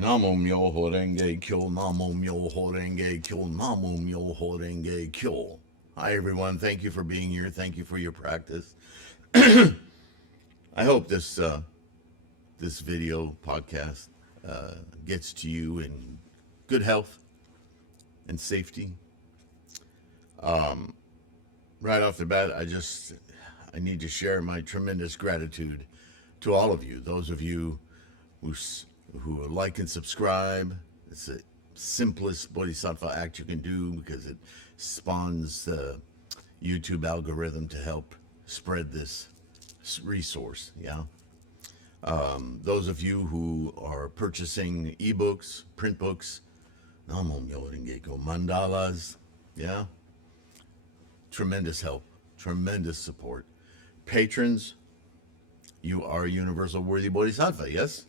Namo Myoho Renge Kyo, Namo Myoho Renge Kyo, Namo Myoho Renge Kyo. Hi everyone, thank you for being here. Thank you for your practice. I hope this video podcast gets to you in good health and safety. Right off the bat, I need to share my tremendous gratitude to all of you. Those of you who like and subscribe. It's the simplest bodhisattva act you can do because it spawns the YouTube algorithm to help spread this resource. Yeah. Those of you who are purchasing ebooks, print books, Namo Myoho Renge Kyo, mandalas, yeah, tremendous help, tremendous support. Patrons, you are a universal worthy bodhisattva, yes?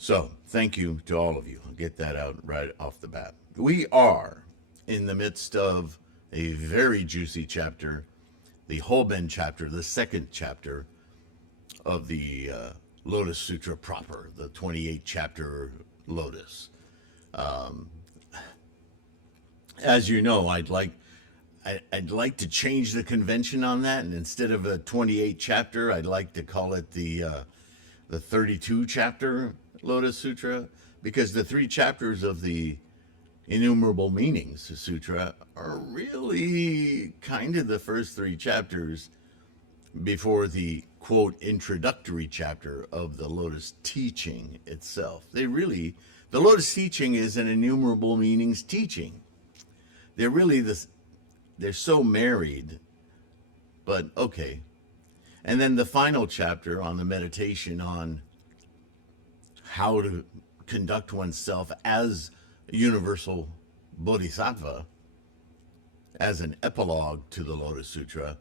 So, thank you to all of you. I'll get that out right off the bat. We are in the midst of a very juicy chapter, the Hoben chapter, the second chapter of the Lotus Sutra proper, the 28th chapter Lotus. As you know, I'd like to change the convention on that, and instead of a 28 chapter, I'd like to call it the 32 chapter Lotus Sutra, because the 3 chapters of the Innumerable Meanings Sutra are really kind of the first 3 chapters before the quote introductory chapter of the Lotus teaching itself. The Lotus teaching is an Innumerable Meanings teaching. They're so married, but okay. And then the final chapter on the meditation on how to conduct oneself as a universal bodhisattva, as an epilogue to the Lotus Sutra.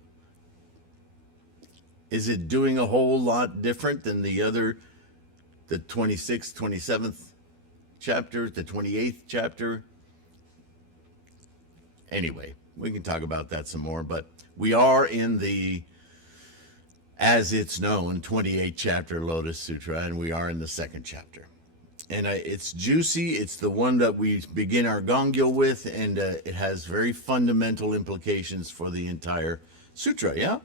Is it doing a whole lot different than the 26th, 27th chapter, the 28th chapter? Anyway, we can talk about that some more, but we are in the, as it's known, 28th chapter Lotus Sutra, and we are in the second chapter. And it's juicy. It's the one that we begin our Gongyo with, and it has very fundamental implications for the entire sutra, yeah?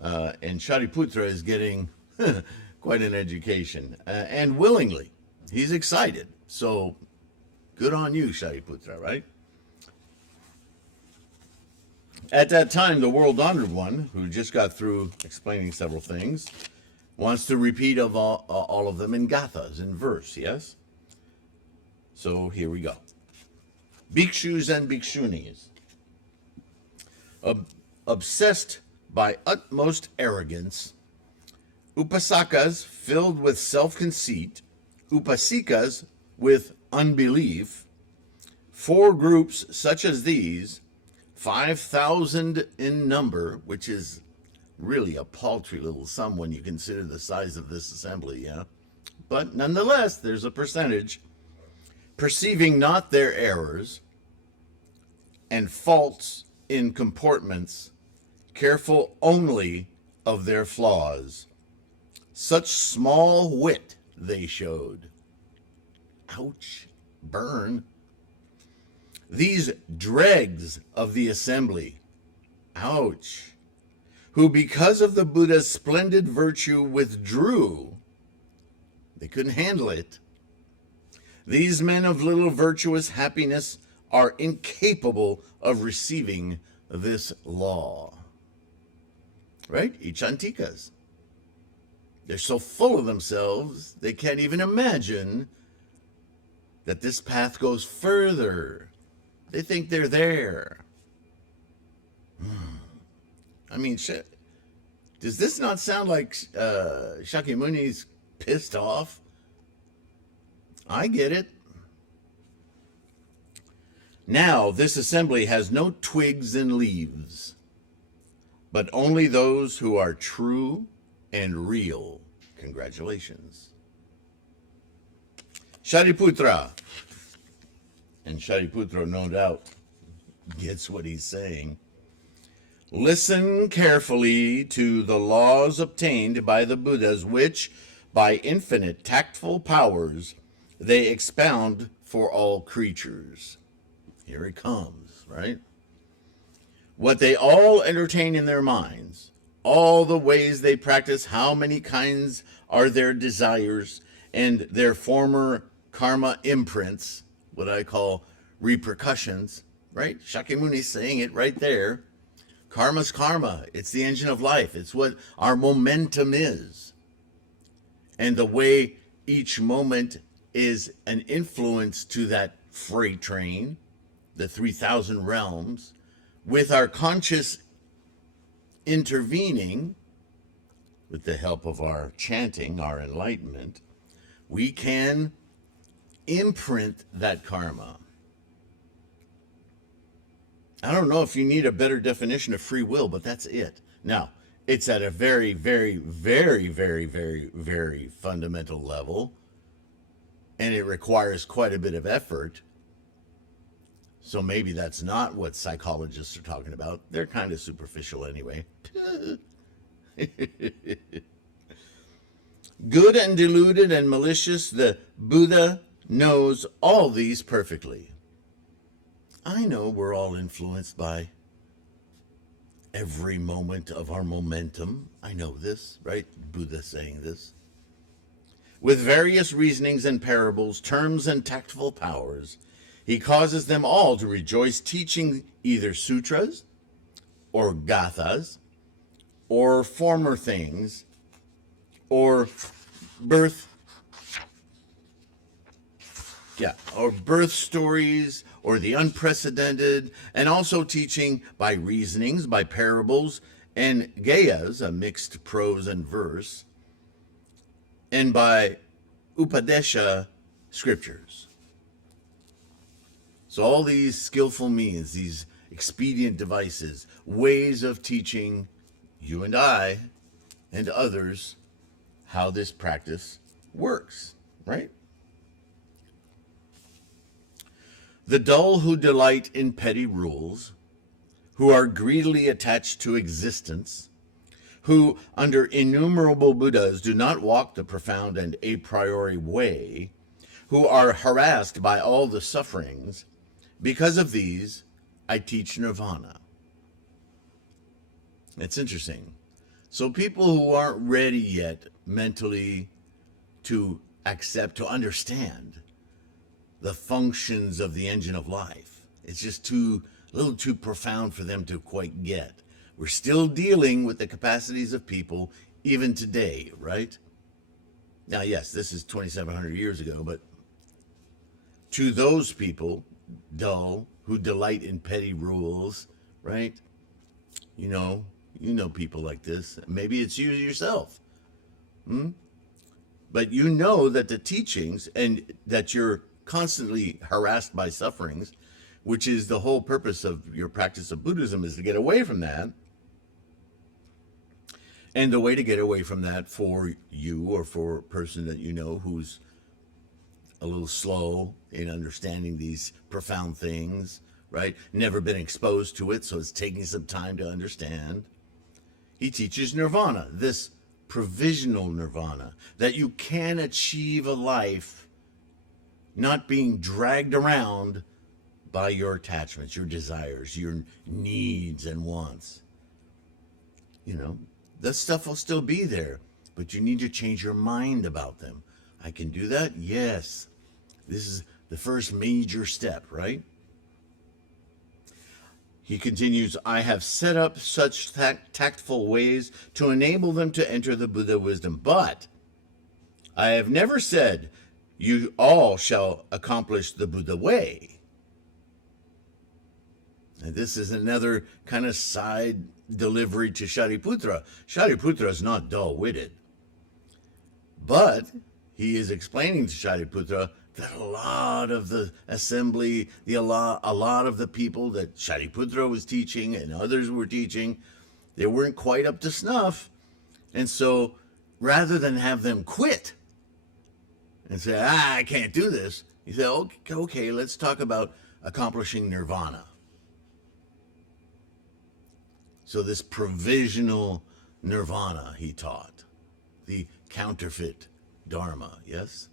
And Sariputra is getting quite an education, and willingly. He's excited. So good on you, Sariputra, right? At that time, the world-honored one, who just got through explaining several things, wants to repeat of all of them in gathas, in verse, yes? So here we go. Bhikshus and bhikshunis, obsessed by utmost arrogance, upasakas filled with self-conceit, upasikas with unbelief, 4 groups such as these, 5,000 in number, which is really a paltry little sum when you consider the size of this assembly, yeah? But nonetheless, there's a percentage, perceiving not their errors and faults in comportments, careful only of their flaws. Such small wit they showed. Ouch, burn. These dregs of the assembly, ouch, who because of the Buddha's splendid virtue withdrew, they couldn't handle it. These men of little virtuous happiness are incapable of receiving this law. Right? Ichantikas. They're so full of themselves, they can't even imagine that this path goes further. They think they're there. I mean, does this not sound like Shakyamuni's pissed off? I get it. Now, this assembly has no twigs and leaves, but only those who are true and real. Congratulations. Sariputra. And Sariputra, no doubt, gets what he's saying. Listen carefully to the laws obtained by the Buddhas, which, by infinite tactful powers, they expound for all creatures. Here it comes, right? What they all entertain in their minds, all the ways they practice, how many kinds are their desires, and their former karma imprints, what I call repercussions, right? Shakyamuni's saying it right there. Karma's karma. It's the engine of life. It's what our momentum is. And the way each moment is an influence to that freight train, the 3,000 realms, with our conscious intervening, with the help of our chanting, our enlightenment, we can imprint that karma. I don't know if you need a better definition of free will, but that's it. Now, it's at a very, very, very, very, very, very fundamental level, and it requires quite a bit of effort. So maybe that's not what psychologists are talking about. They're kind of superficial anyway. Good and deluded and malicious, the Buddha knows all these perfectly. I know we're all influenced by every moment of our momentum. I know this, right? Buddha saying this. With various reasonings and parables, terms and tactful powers, he causes them all to rejoice, teaching either sutras or gathas or former things or birth stories or the unprecedented, and also teaching by reasonings, by parables, and gayas, a mixed prose and verse, and by upadesha scriptures. So all these skillful means, these expedient devices, ways of teaching you and I and others how this practice works, right? The dull who delight in petty rules, who are greedily attached to existence, who under innumerable Buddhas do not walk the profound and a priori way, who are harassed by all the sufferings, because of these, I teach nirvana. It's interesting. So people who aren't ready yet mentally to accept, to understand the functions of the engine of life, it's just a little too profound for them to quite get. We're still dealing with the capacities of people even today, right? Now, yes, this is 2,700 years ago, but to those people, dull, who delight in petty rules, right? You know people like this. Maybe it's you yourself. But you know that the teachings, and that you're constantly harassed by sufferings, which is the whole purpose of your practice of Buddhism, is to get away from that. And the way to get away from that for you or for a person that you know who's a little slow in understanding these profound things, right? Never been exposed to it, so it's taking some time to understand. He teaches nirvana, this provisional nirvana, that you can achieve a life not being dragged around by your attachments, your desires, your needs and wants. That stuff will still be there, but you need to change your mind about them. I can do that? Yes. This is the first major step, right? He continues, I have set up such tactful ways to enable them to enter the Buddha wisdom, but I have never said you all shall accomplish the Buddha way. And this is another kind of side delivery to Sariputra. Sariputra is not dull-witted, but he is explaining to Sariputra that a lot of the assembly, a lot of the people that Sariputra was teaching and others were teaching, they weren't quite up to snuff. And so rather than have them quit and say, I can't do this, he said, okay, let's talk about accomplishing nirvana. So this provisional nirvana he taught, the counterfeit Dharma, yes?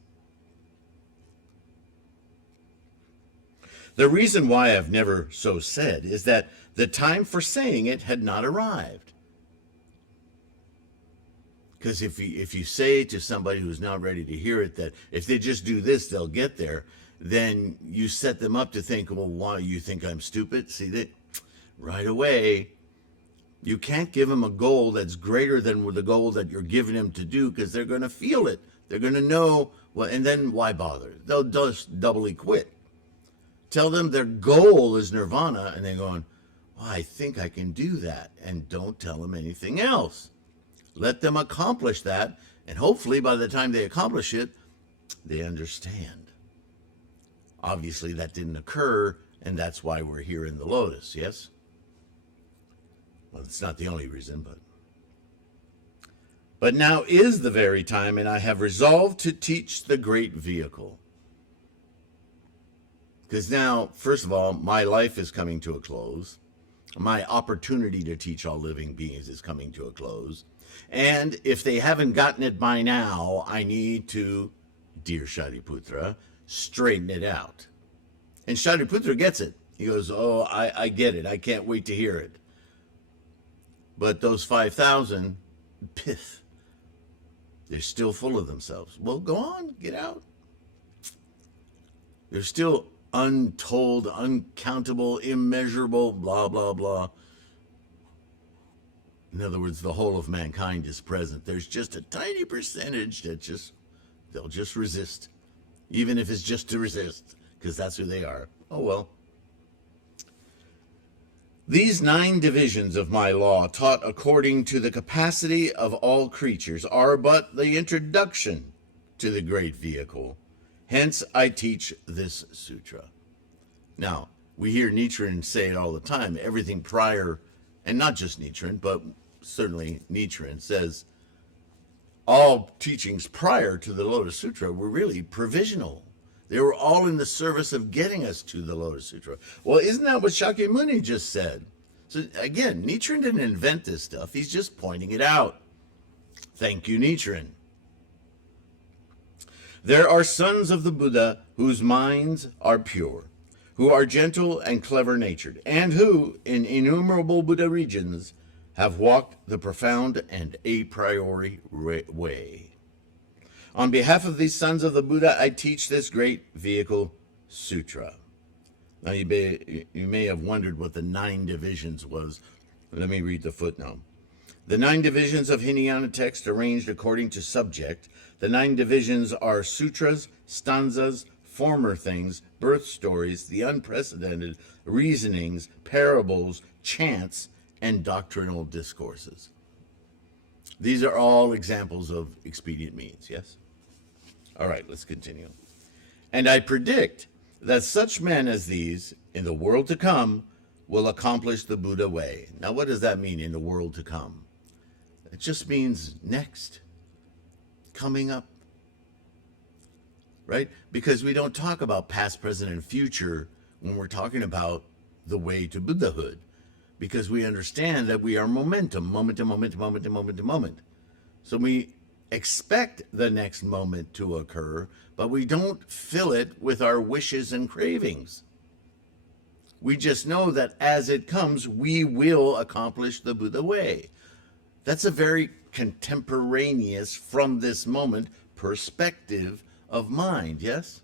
The reason why I've never so said is that the time for saying it had not arrived. Because if you say to somebody who's not ready to hear it that if they just do this, they'll get there, then you set them up to think, well, why, you think I'm stupid? See, that right away, you can't give them a goal that's greater than the goal that you're giving them to do, because they're going to feel it. They're going to know, well, and then why bother? They'll just doubly quit. Tell them their goal is nirvana, and they're going, well, I think I can do that. And don't tell them anything else. Let them accomplish that, and hopefully by the time they accomplish it, they understand. Obviously, that didn't occur, and that's why we're here in the Lotus, yes? Well, it's not the only reason, but now is the very time, and I have resolved to teach the great vehicle. Because now, first of all, my life is coming to a close. My opportunity to teach all living beings is coming to a close. And if they haven't gotten it by now, I need to, dear Sariputra, straighten it out. And Sariputra gets it. He goes, oh, I get it. I can't wait to hear it. But those 5,000, pith, they're still full of themselves. Well, go on, get out. They're still untold, uncountable, immeasurable, blah, blah, blah. In other words, the whole of mankind is present. There's just a tiny percentage that they'll just resist. Even if it's just to resist, because that's who they are. Oh, well. These 9 divisions of my law, taught according to the capacity of all creatures, are but the introduction to the great vehicle. Hence, I teach this sutra. Now, we hear Nichiren say it all the time. Everything prior, and not just Nichiren, but certainly Nichiren says, all teachings prior to the Lotus Sutra were really provisional. They were all in the service of getting us to the Lotus Sutra. Well, isn't that what Shakyamuni just said? So again, Nichiren didn't invent this stuff. He's just pointing it out. Thank you, Nichiren. There are sons of the Buddha whose minds are pure, who are gentle and clever-natured, and who, in innumerable Buddha regions, have walked the profound and a priori way. On behalf of these sons of the Buddha, I teach this great vehicle sutra. Now, you may have wondered what the 9 divisions was. Let me read the footnote. The 9 divisions of Hinayana text arranged according to subject. The 9 divisions are sutras, stanzas, former things, birth stories, the unprecedented, reasonings, parables, chants, and doctrinal discourses. These are all examples of expedient means, yes? All right, let's continue. And I predict that such men as these, in the world to come, will accomplish the Buddha way. Now, what does that mean, in the world to come? It just means next, coming up, right? Because we don't talk about past, present, and future when we're talking about the way to Buddhahood, because we understand that we are momentum, moment to moment to moment to moment to moment. So we expect the next moment to occur, but we don't fill it with our wishes and cravings. We just know that as it comes, we will accomplish the Buddha way. That's a very contemporaneous, from this moment, perspective of mind, yes?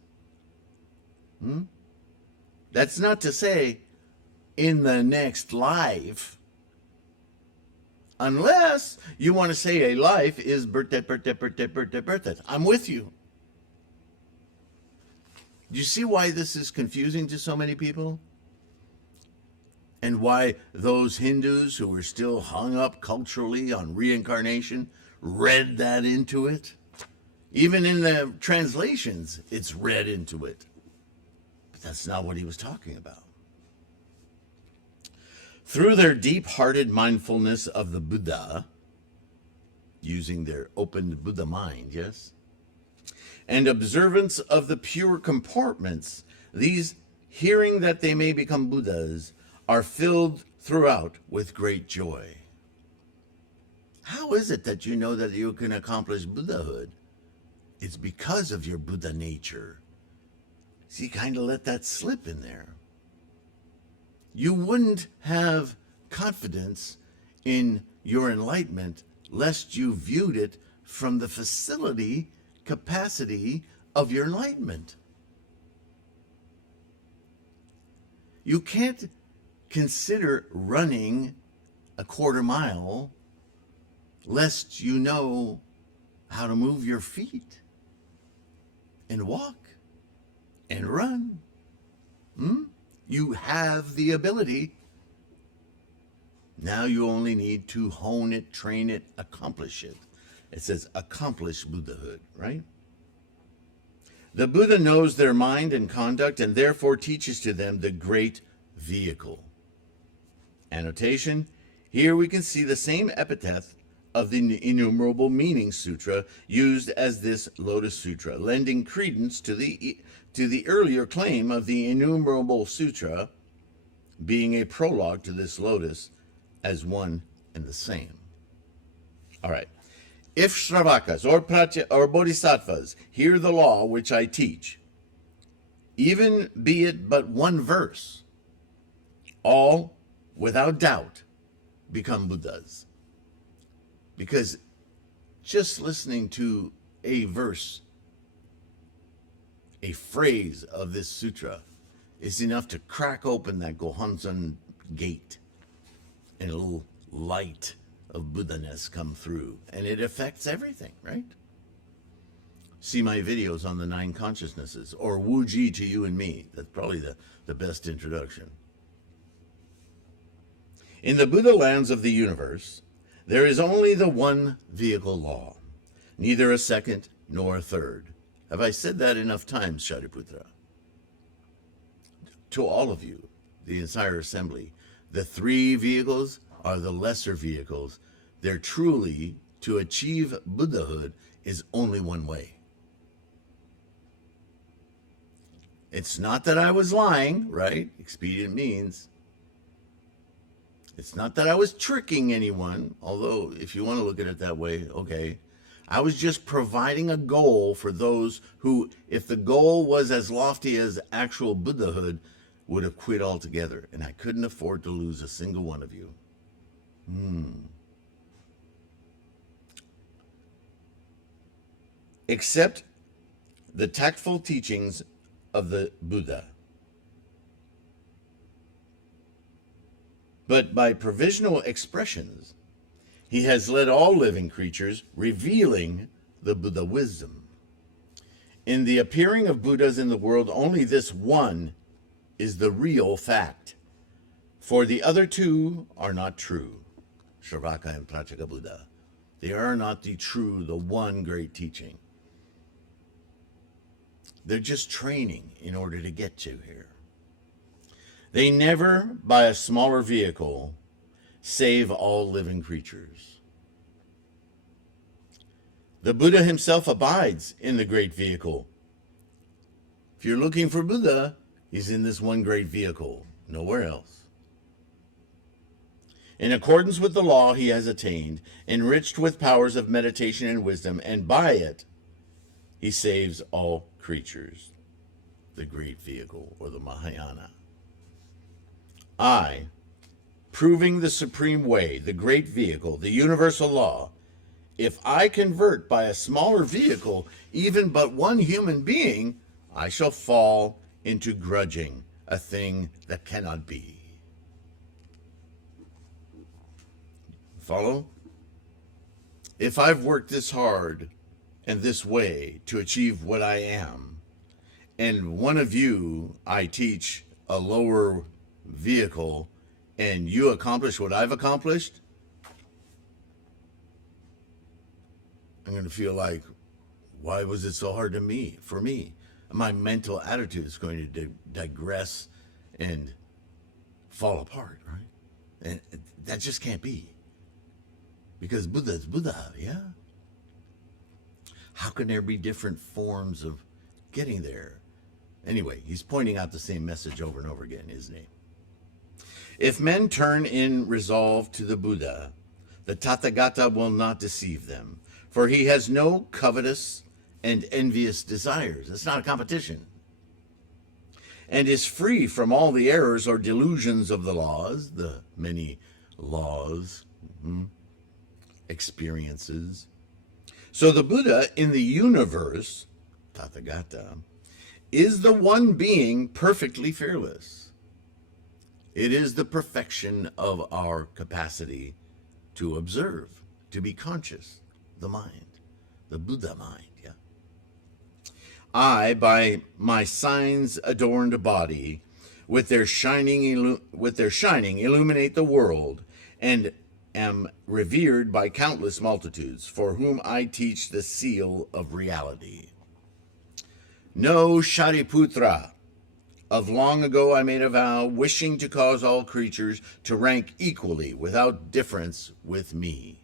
That's not to say in the next life, unless you want to say a life is birthday, birthday, birthday, birthday, birthday. I'm with you. Do you see why this is confusing to so many people? And why those Hindus who are still hung up culturally on reincarnation read that into it? Even in the translations, it's read into it. But that's not what he was talking about. Through their deep-hearted mindfulness of the Buddha, using their open Buddha mind, yes, and observance of the pure comportments, these, hearing that they may become Buddhas, are filled throughout with great joy. How is it that you know that you can accomplish Buddhahood? It's because of your Buddha nature. So you kind of let that slip in there. you wouldn't have confidence in your enlightenment lest you viewed it from the facility, capacity of your enlightenment. You can't consider running a quarter mile lest you know how to move your feet and walk and run. You have the ability. Now you only need to hone it, train it, accomplish it. It says accomplish Buddhahood, right? The Buddha knows their mind and conduct and therefore teaches to them the great vehicle. Annotation, here we can see the same epithet of the Innumerable Meanings Sutra used as this Lotus Sutra, lending credence to the earlier claim of the Innumerable Sutra being a prologue to this lotus as one and the same. All right. If Shravakas or Bodhisattvas hear the law which I teach, even be it but one verse, all, without doubt, become Buddhas. Because just listening to a verse, a phrase of this sutra, is enough to crack open that Gohonzon gate and a little light of Buddha-ness come through. And it affects everything, right? See my videos on the 9 consciousnesses, or Wuji to you and me. That's probably the best introduction. In the Buddha lands of the universe, there is only the one vehicle law, neither a second nor a third. Have I said that enough times, Sariputra? To all of you, the entire assembly, the 3 vehicles are the lesser vehicles. They're truly, to achieve Buddhahood is only one way. It's not that I was lying, right? Expedient means. It's not that I was tricking anyone, although if you want to look at it that way, okay. I was just providing a goal for those who, if the goal was as lofty as actual Buddhahood, would have quit altogether. And I couldn't afford to lose a single one of you. Accept the tactful teachings of the Buddha. But by provisional expressions, he has led all living creatures, revealing the Buddha wisdom. In the appearing of Buddhas in the world, only this one is the real fact, for the other 2 are not true, Sravaka and Pratyeka Buddha. They are not the true, the one great teaching. They're just training in order to get you here. They never, by a smaller vehicle, save all living creatures. The Buddha himself abides in the great vehicle. If you're looking for Buddha, he's in this one great vehicle, nowhere else. In accordance with the law he has attained, enriched with powers of meditation and wisdom, and by it he saves all creatures, the great vehicle, or the Mahayana. I, proving the supreme way, the great vehicle, the universal law, if I convert by a smaller vehicle even but one human being, I shall fall into grudging, a thing that cannot be. Follow? If I've worked this hard and this way to achieve what I am, and one of you I teach a lower vehicle, and you accomplish what I've accomplished, I'm going to feel like, why was it so hard for me? My mental attitude is going to digress and fall apart, right? And that just can't be. Because Buddha is Buddha, yeah? How can there be different forms of getting there? Anyway, he's pointing out the same message over and over again, isn't he? If men turn in resolve to the Buddha, the Tathagata will not deceive them, for he has no covetous and envious desires. It's not a competition. and is free from all the errors or delusions of the laws, the many laws, experiences. So the Buddha in the universe, Tathagata, is the one being perfectly fearless. It is the perfection of our capacity to observe, to be conscious, the mind, the Buddha mind, yeah. I, by my signs adorned body, with their shining illuminate the world, and am revered by countless multitudes, for whom I teach the seal of reality. Know, Sariputra, of long ago I made a vow, wishing to cause all creatures to rank equally, without difference, with me.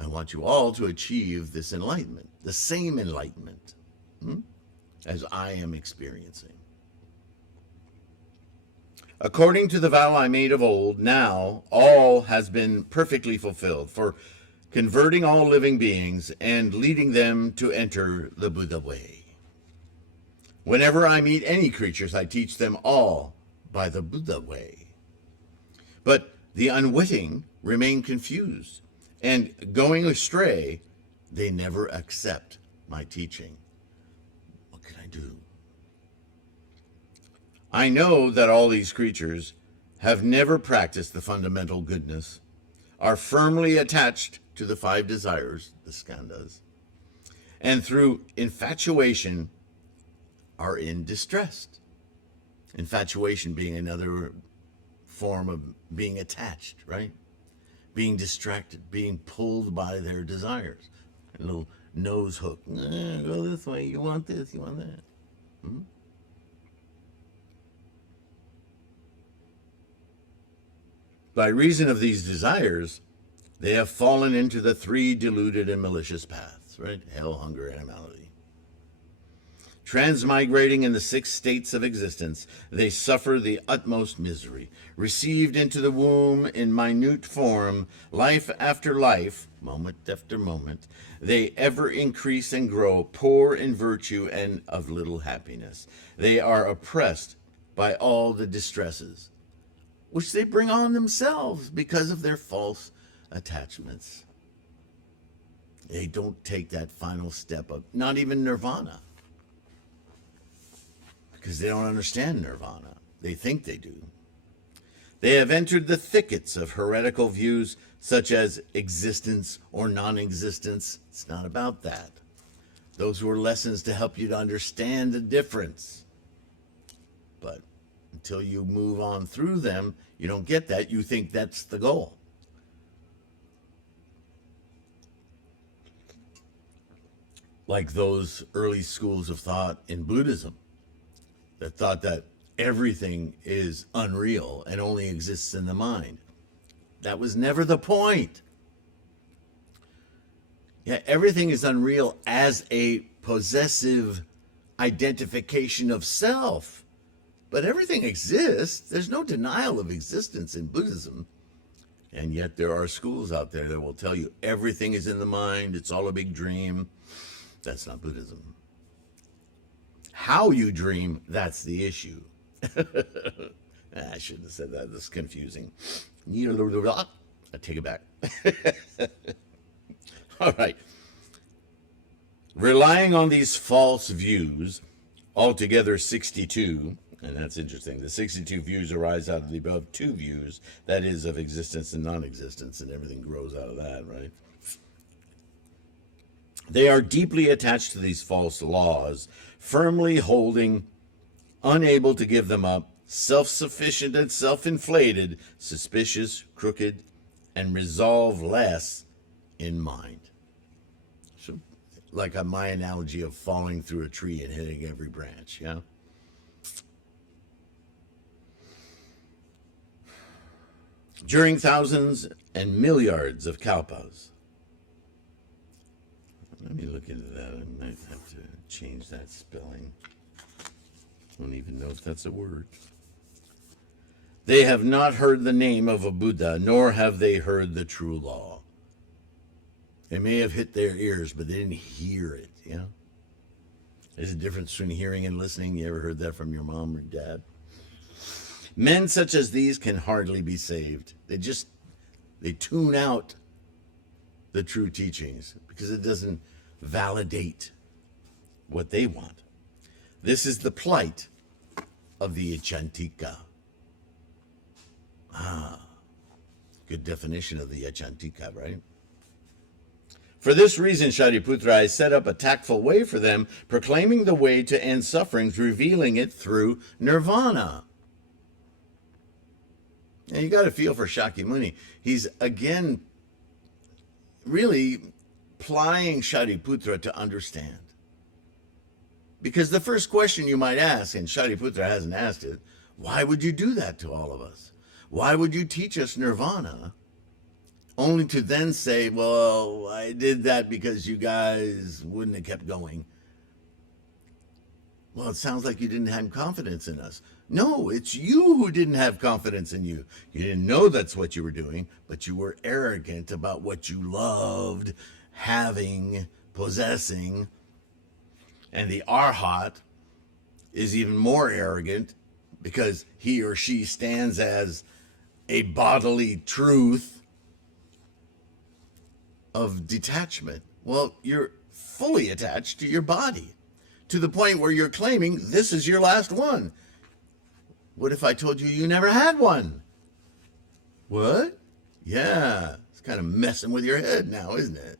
I want you all to achieve this enlightenment, the same enlightenment as I am experiencing. According to the vow I made of old, now all has been perfectly fulfilled, for converting all living beings and leading them to enter the Buddha way. Whenever I meet any creatures, I teach them all by the Buddha way. But the unwitting remain confused, and going astray, they never accept my teaching. What can I do? I know that all these creatures have never practiced the fundamental goodness, are firmly attached to the 5 desires, the skandhas, and through infatuation are in distress. Infatuation being another form of being attached, right? Being distracted, being pulled by their desires. A little nose hook. Go this way, you want this, you want that. By reason of these desires, they have fallen into the 3 deluded and malicious paths, right? Hell, hunger, animality. Transmigrating in the 6 states of existence, they suffer the utmost misery. Received into the womb in minute form, life after life, moment after moment, they ever increase and grow, poor in virtue and of little happiness. They are oppressed by all the distresses, which they bring on themselves because of their false attachments. They don't take that final step of not even nirvana, because they don't understand nirvana. They think they do. They have entered the thickets of heretical views such as existence or non-existence. It's not about that. Those were lessons to help you to understand the difference. But until you move on through them, you don't get that. You think that's the goal. Like those early schools of thought in Buddhism that thought that everything is unreal and only exists in the mind. That was never the point. Yeah, everything is unreal as a possessive identification of self. But everything exists. There's no denial of existence in Buddhism. And yet there are schools out there that will tell you everything is in the mind, it's all a big dream. That's not Buddhism. How you dream, that's the issue. I shouldn't have said that. That's confusing. I take it back. All right. Relying on these false views, altogether 62, and that's interesting. The 62 views arise out of the above 2 views, that is, of existence and non-existence, and everything grows out of that, right? They are deeply attached to these false laws, firmly holding, unable to give them up, self-sufficient and self-inflated, suspicious, crooked, and resolve less in mind. So, like my analogy of falling through a tree and hitting every branch, yeah? During thousands and milliards of kalpas. Let me look into that. I might have to change that spelling. I don't even know if that's a word. They have not heard the name of a Buddha, nor have they heard the true law. They may have hit their ears, but they didn't hear it, yeah? There's a difference between hearing and listening. You ever heard that from your mom or dad? Men such as these can hardly be saved. They tune out the true teachings because it doesn't validate what they want. This is the plight of the Echantika. Good definition of the Echantika, right? For this reason, Sariputra, I set up a tactful way for them, proclaiming the way to end sufferings, revealing it through nirvana. Now you got to feel for Shakyamuni. He's again really plying Sariputra to understand. Because the first question you might ask, and Sariputra hasn't asked it, why would you do that to all of us? Why would you teach us nirvana? Only to then say, well, I did that because you guys wouldn't have kept going. Well, it sounds like you didn't have confidence in us. No, it's you who didn't have confidence in you. You didn't know that's what you were doing, but you were arrogant about what you loved, having, possessing. And the arhat is even more arrogant because he or she stands as a bodily truth of detachment. Well, you're fully attached to your body to the point where you're claiming this is your last one. What if I told you you never had one? What? Yeah, it's kind of messing with your head now, isn't it?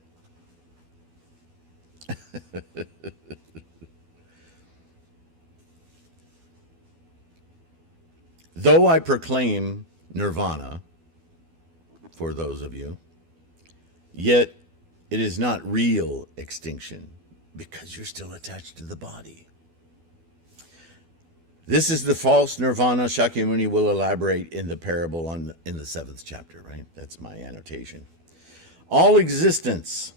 Though I proclaim nirvana, for those of you, yet it is not real extinction because you're still attached to the body. This is the false nirvana. Shakyamuni will elaborate in the parable in the 7th chapter, right? That's my annotation. All existence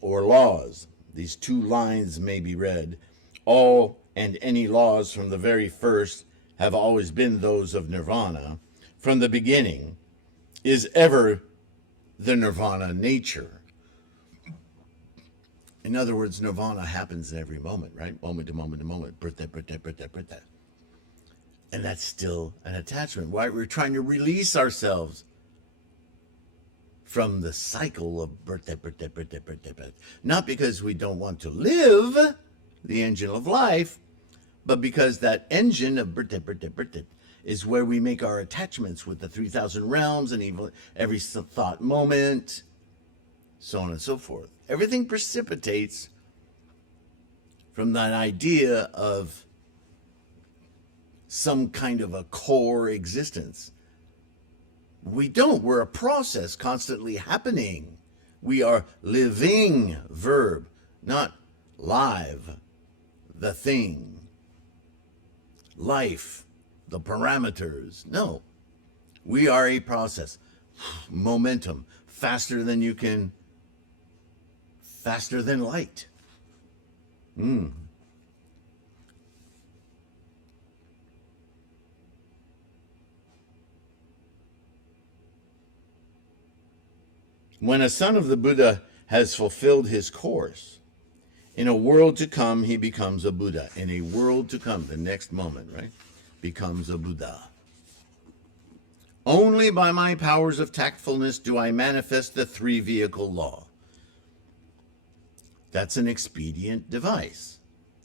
or laws, these 2 lines may be read, all and any laws from the very first have always been those of nirvana. From the beginning is ever the nirvana nature. In other words, nirvana happens in every moment, right? Moment to moment to moment. Birthday. And that's still an attachment. Why? We're trying to release ourselves from the cycle of birthday. Not because we don't want to live the engine of life, but because that engine of birthday is where we make our attachments with the 3,000 realms and even every thought moment, so on and so forth. Everything precipitates from that idea of some kind of a core existence. We don't. We're a process constantly happening. We are living, verb, not live, the thing. Life, the parameters. No. We are a process. Momentum. Faster than light. When a son of the Buddha has fulfilled his course, in a world to come, he becomes a Buddha. In a world to come, the next moment, right, becomes a Buddha. Only by my powers of tactfulness do I manifest the 3-vehicle law. That's an expedient device.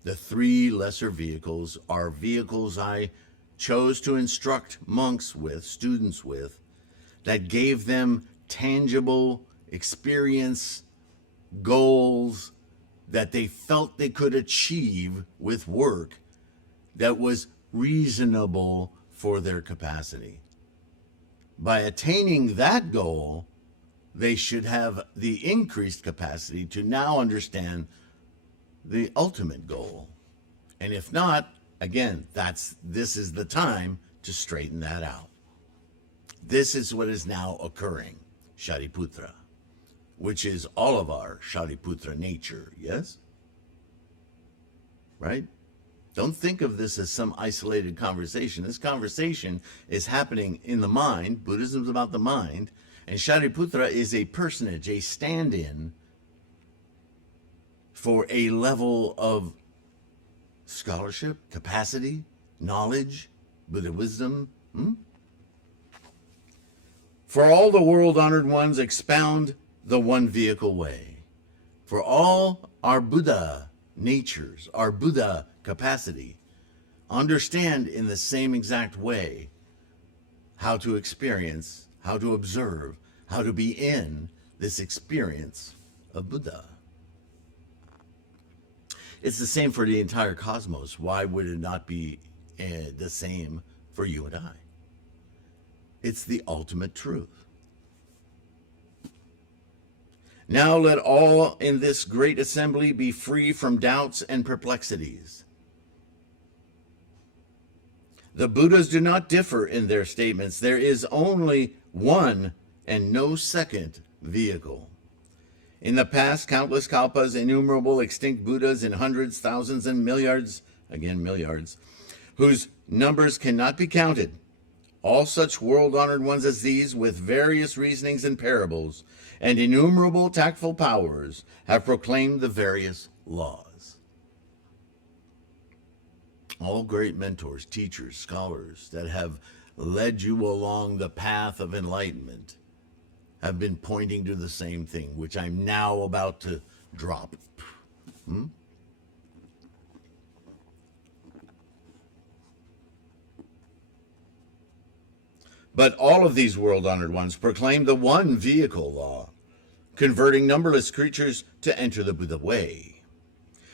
The 3 lesser vehicles are vehicles I chose to instruct monks with, students with, that gave them tangible experience, goals that they felt they could achieve with work that was reasonable for their capacity. By attaining that goal, they should have the increased capacity to now understand the ultimate goal. And if not, again, this is the time to straighten that out. This is what is now occurring, Sariputra, which is all of our Sariputra nature, yes? Right? Don't think of this as some isolated conversation. This conversation is happening in the mind. Buddhism is about the mind. And Sariputra is a personage, a stand-in for a level of scholarship, capacity, knowledge, Buddha wisdom. For all the world-honored ones expound the one vehicle way. For all our Buddha natures, our Buddha capacity, understand in the same exact way how to experience, how to observe, how to be in this experience of Buddha. It's the same for the entire cosmos. Why would it not be the same for you and I? It's the ultimate truth. Now let all in this great assembly be free from doubts and perplexities. The Buddhas do not differ in their statements. There is only one and no second vehicle. In the past countless kalpas, innumerable extinct Buddhas in hundreds, thousands, and milliards, again milliards, whose numbers cannot be counted, all such world-honored ones as these, with various reasonings and parables, and innumerable tactful powers, have proclaimed the various laws. All great mentors, teachers, scholars that have led you along the path of enlightenment have been pointing to the same thing, which I'm now about to drop. But all of these world-honored ones proclaim the one vehicle law, converting numberless creatures to enter the Buddha way.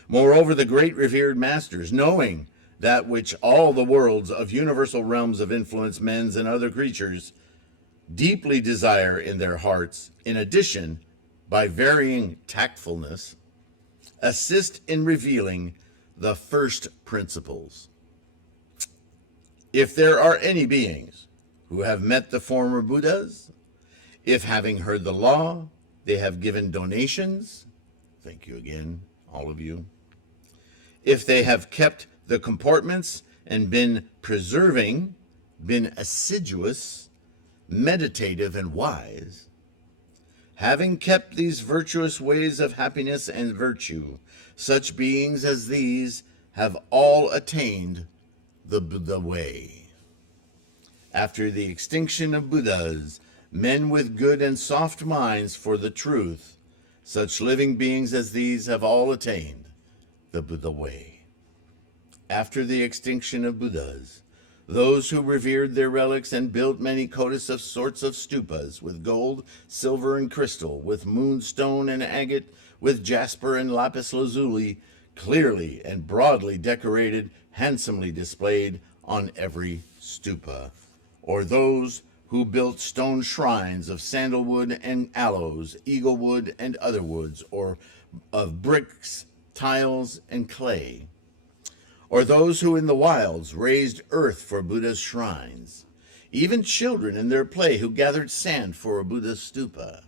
Moreover, the great revered masters, knowing that which all the worlds of universal realms of influence, men's and other creatures, deeply desire in their hearts, in addition, by varying tactfulness, assist in revealing the first principles. If there are any beings who have met the former Buddhas, if having heard the law, they have given donations, thank you again, all of you, if they have kept the comportments and been preserving, been assiduous, meditative, and wise, having kept these virtuous ways of happiness and virtue, such beings as these have all attained the Buddha way. After the extinction of Buddhas, men with good and soft minds for the truth, such living beings as these have all attained the Buddha way. After the extinction of Buddhas, those who revered their relics and built many kotas of sorts of stupas with gold, silver, and crystal, with moonstone and agate, with jasper and lapis lazuli, clearly and broadly decorated, handsomely displayed on every stupa. Or those who built stone shrines of sandalwood and aloes, eaglewood and other woods, or of bricks, tiles, and clay. Or those who in the wilds raised earth for Buddha's shrines, even children in their play who gathered sand for a Buddha's stupa.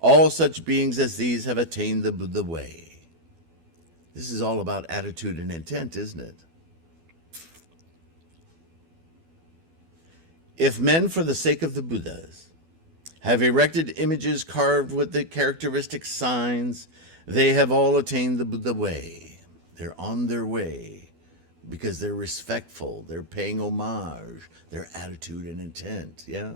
All such beings as these have attained the Buddha way. This is all about attitude and intent, isn't it? If men, for the sake of the Buddhas, have erected images carved with the characteristic signs, they have all attained the Buddha way. They're on their way because they're respectful, they're paying homage, their attitude and intent, yeah?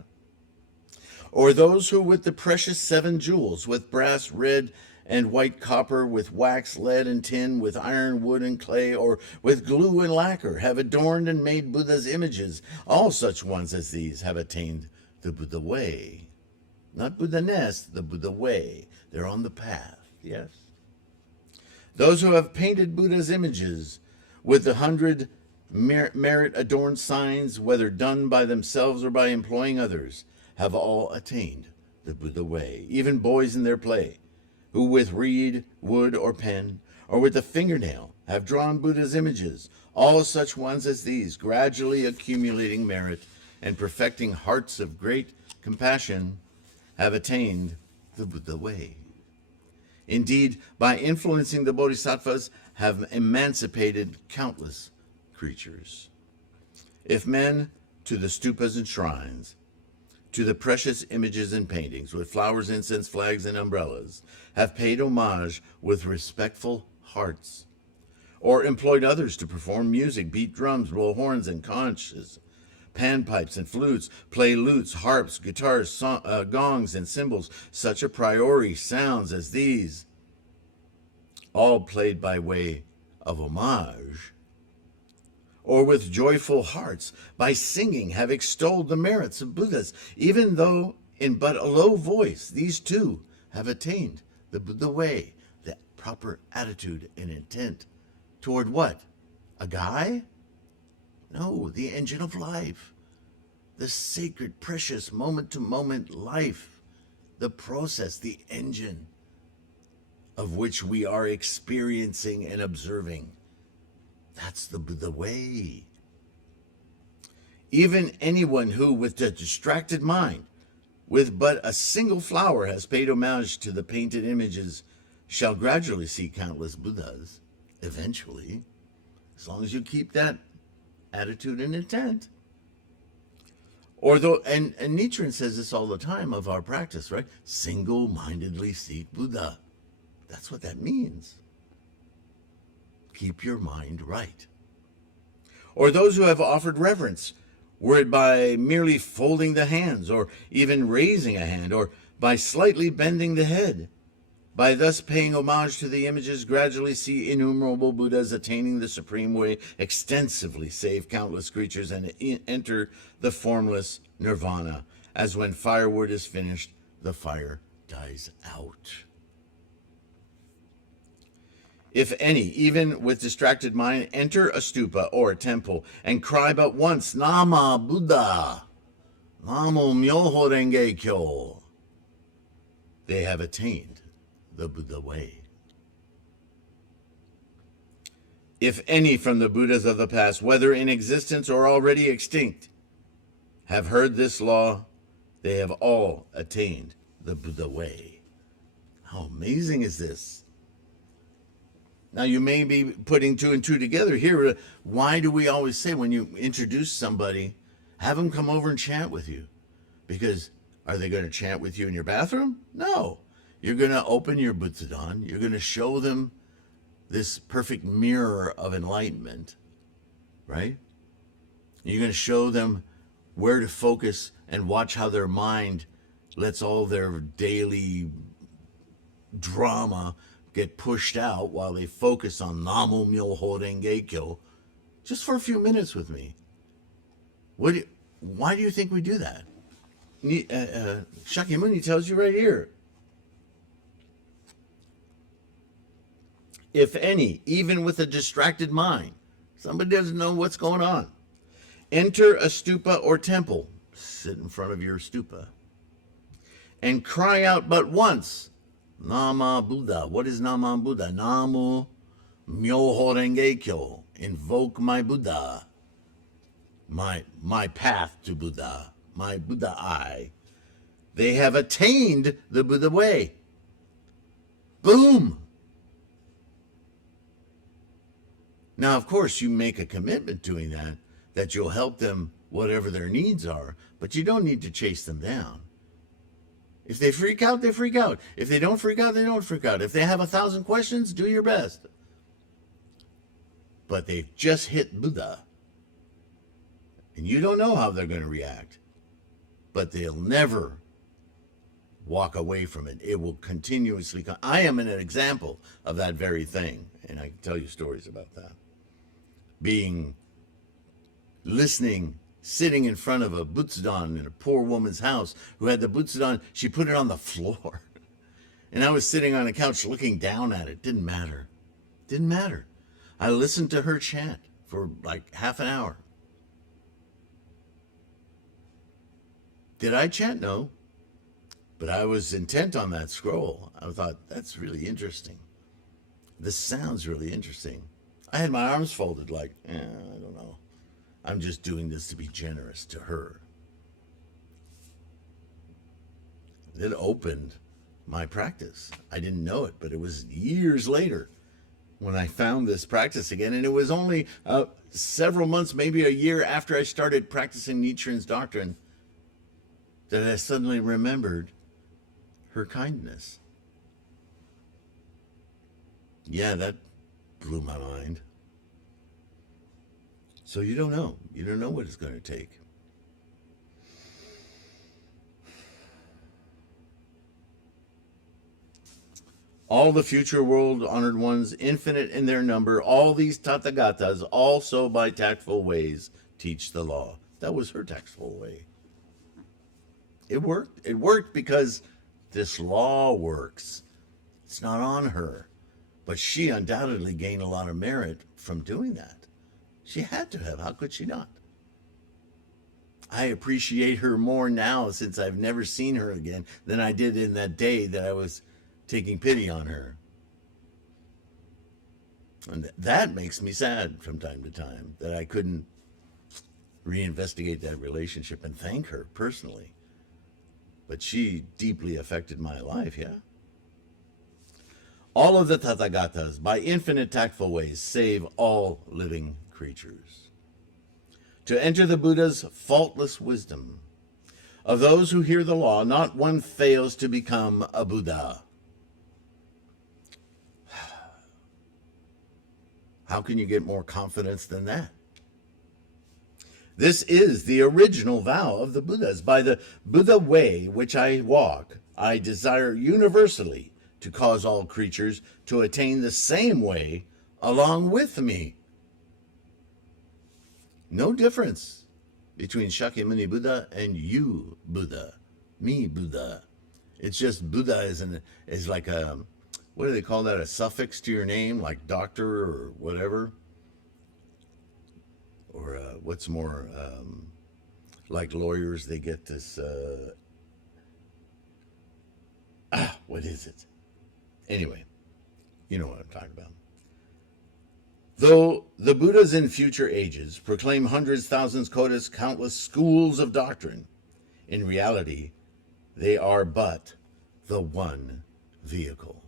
Or those who with the precious 7 jewels, with brass, red, and white copper, with wax, lead, and tin, with iron, wood, and clay, or with glue and lacquer, have adorned and made Buddha's images. All such ones as these have attained the Buddha way. Not Buddha-ness, the Buddha way. They're on the path, yes? Those who have painted Buddha's images with the 100 merit-adorned signs, whether done by themselves or by employing others, have all attained the Buddha way. Even boys in their play, who with reed, wood, or pen, or with a fingernail, have drawn Buddha's images, all such ones as these, gradually accumulating merit and perfecting hearts of great compassion, have attained the Buddha way. Indeed, by influencing the bodhisattvas, have emancipated countless creatures. If men, to the stupas and shrines, to the precious images and paintings, with flowers, incense, flags, and umbrellas, have paid homage with respectful hearts, or employed others to perform music, beat drums, blow horns and conches, panpipes and flutes, play lutes, harps, guitars, gongs, and cymbals, such a priori sounds as these, all played by way of homage, or with joyful hearts, by singing, have extolled the merits of Buddhas, even though in but a low voice, these too have attained the Buddha way, the proper attitude and intent toward what? A guy? No, the engine of life, the sacred, precious, moment-to-moment life, the process, the engine of which we are experiencing and observing. That's the Buddha way. Even anyone who, with a distracted mind, with but a single flower, has paid homage to the painted images, shall gradually see countless Buddhas, eventually, as long as you keep that attitude and intent. Or though, and Nichiren says this all the time of our practice, right? Single-mindedly seek Buddha. That's what that means. Keep your mind right. Or those who have offered reverence, were it by merely folding the hands, or even raising a hand, or by slightly bending the head, by thus paying homage to the images, gradually see innumerable Buddhas attaining the supreme way, extensively save countless creatures, and enter the formless nirvana, as when firewood is finished, the fire dies out. If any, even with distracted mind, enter a stupa or a temple and cry but once, Nama Buddha, Namo Myoho Renge Kyo, they have attained the Buddha way. If any from the Buddhas of the past, whether in existence or already extinct, have heard this law, they have all attained the Buddha way. How amazing is this? Now, you may be putting two and two together here. Why do we always say when you introduce somebody, have them come over and chant with you? Because are they going to chant with you in your bathroom? No. You're going to open your Butsudan. You're going to show them this perfect mirror of enlightenment, right? You're going to show them where to focus and watch how their mind lets all their daily drama get pushed out while they focus on Namo Myoho Renge Kyo just for a few minutes with me. Why do you think we do that? Shakyamuni tells you right here. If any, even with a distracted mind, somebody doesn't know what's going on, enter a stupa or temple, sit in front of your stupa, and cry out but once, Nama Buddha. What is Nama Buddha? Namo Myoho Renge Kyo. Invoke my Buddha. My path to Buddha. My Buddha eye. They have attained the Buddha way. Boom. Now, of course, you make a commitment doing that you'll help them whatever their needs are, but you don't need to chase them down. If they freak out, they freak out. If they don't freak out, they don't freak out. If they have 1,000 questions, do your best. But they've just hit Buddha. And you don't know how they're going to react. But they'll never walk away from it. It will continuously come. I am an example of that very thing. And I can tell you stories about that. Listening, sitting in front of a Butsudan in a poor woman's house who had the Butsudan, she put it on the floor. And I was sitting on a couch looking down at it. Didn't matter. Didn't matter. I listened to her chant for like half an hour. Did I chant? No. But I was intent on that scroll. I thought, that's really interesting. This sounds really interesting. I had my arms folded like, I don't know. I'm just doing this to be generous to her. It opened my practice. I didn't know it, but it was years later when I found this practice again. And it was only several months, maybe a year after I started practicing Nichiren's doctrine, that I suddenly remembered her kindness. Yeah, that blew my mind. So you don't know. You don't know what it's going to take. All the future world honored ones, infinite in their number, all these Tathagatas, also by tactful ways, teach the law. That was her tactful way. It worked. It worked because this law works. It's not on her. But she undoubtedly gained a lot of merit from doing that. She had to have. How could she not? I appreciate her more now since I've never seen her again than I did in that day that I was taking pity on her. And that makes me sad from time to time that I couldn't reinvestigate that relationship and thank her personally. But she deeply affected my life, yeah? All of the Tathagatas, by infinite tactful ways, save all living creatures. To enter the Buddha's faultless wisdom, of those who hear the law, not one fails to become a Buddha. How can you get more confidence than that? This is the original vow of the Buddhas. By the Buddha way which I walk, I desire universally to cause all creatures to attain the same way along with me. No difference between Shakyamuni Buddha and you, Buddha, me, Buddha. It's just Buddha is like a, what do they call that, a suffix to your name, like doctor or whatever? Or what's more, like lawyers, they get this, what is it? Anyway, you know what I'm talking about. Though the Buddhas in future ages proclaim hundreds, thousands, kotas, countless schools of doctrine, in reality, they are but the one vehicle.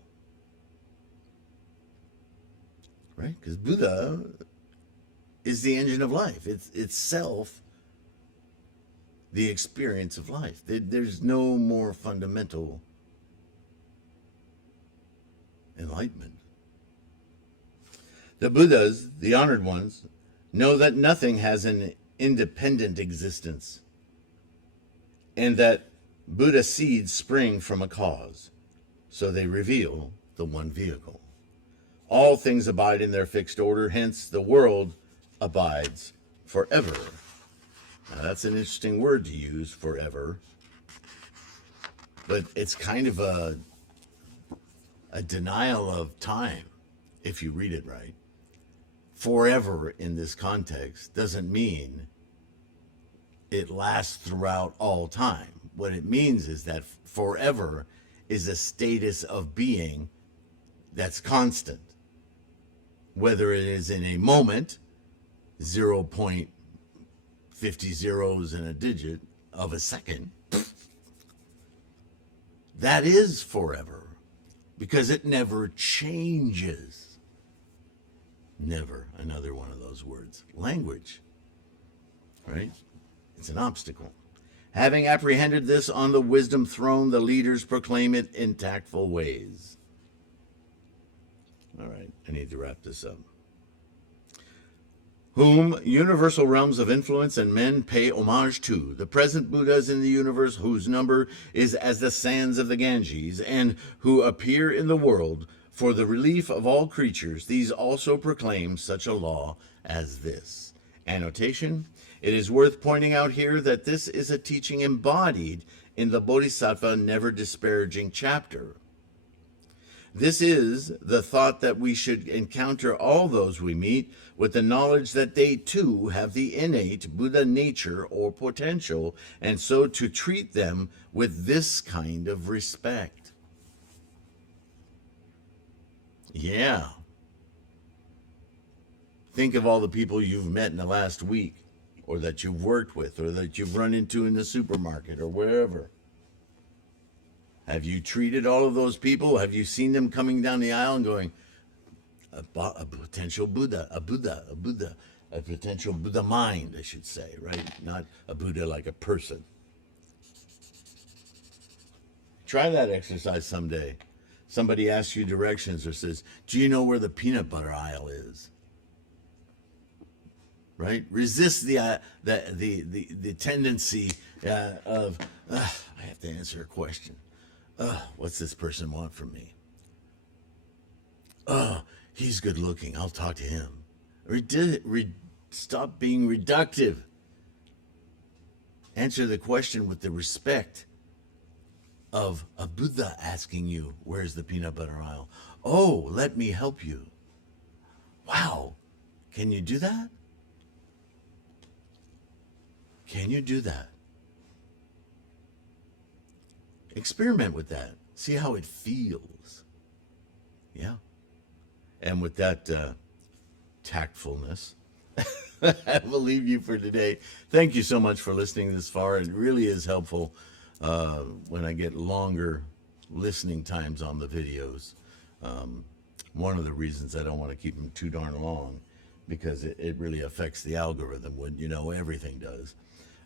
Right? Because Buddha is the engine of life. It's itself the experience of life. There's no more fundamental enlightenment. The Buddhas, the honored ones, know that nothing has an independent existence, and that Buddha seeds spring from a cause, so they reveal the one vehicle. All things abide in their fixed order, hence the world abides forever. Now that's an interesting word to use, forever, but it's kind of a denial of time, if you read it right. Forever in this context doesn't mean it lasts throughout all time. What it means is that forever is a status of being that's constant. Whether it is in a moment, 0.50 zeros in a digit of a second, that is forever. Because it never changes. Never, another one of those words. Language, right? It's an obstacle. Having apprehended this on the wisdom throne, the leaders proclaim it in tactful ways. All right, I need to wrap this up. Whom universal realms of influence and men pay homage to, the present Buddhas in the universe, whose number is as the sands of the Ganges, and who appear in the world for the relief of all creatures, these also proclaim such a law as this. Annotation: it is worth pointing out here that this is a teaching embodied in the Bodhisattva Never Disparaging chapter. This is the thought that we should encounter all those we meet with the knowledge that they too have the innate Buddha nature or potential, and so to treat them with this kind of respect. Yeah. Think of all the people you've met in the last week, or that you've worked with, or that you've run into in the supermarket or wherever. Have you treated all of those people? Have you seen them coming down the aisle and going, a potential Buddha, a potential Buddha mind, I should say, right? Not a Buddha like a person. Try that exercise someday. Somebody asks you directions or says, do you know where the peanut butter aisle is? right? Resist the tendency of I have to answer a question. What's this person want from me? He's good looking. I'll talk to him. Stop being reductive. Answer the question with the respect of a Buddha asking you, where's the peanut butter aisle? Oh, let me help you. Wow. Can you do that? Can you do that? Experiment with that. See how it feels. Yeah. And with that tactfulness, I will leave you for today. Thank you so much for listening this far. It really is helpful when I get longer listening times on the videos. One of the reasons I don't want to keep them too darn long, because it really affects the algorithm, when everything does.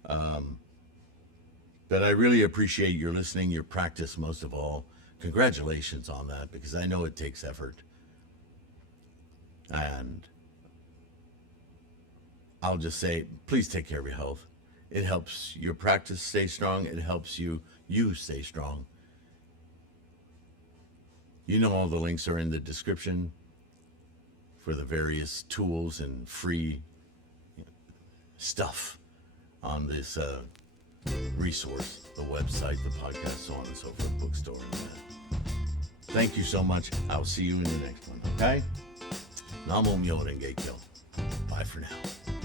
But I really appreciate your listening, your practice most of all. Congratulations on that, because I know it takes effort. And I'll just say, please take care of your health. It helps your practice stay strong. It helps you stay strong. All the links are in the description for the various tools and free stuff on this resource, the website, the podcast, so on and so forth, bookstore, and that. Thank you so much. I'll see you in the next one, okay? Namo Myo Renge Kyo. Bye for now.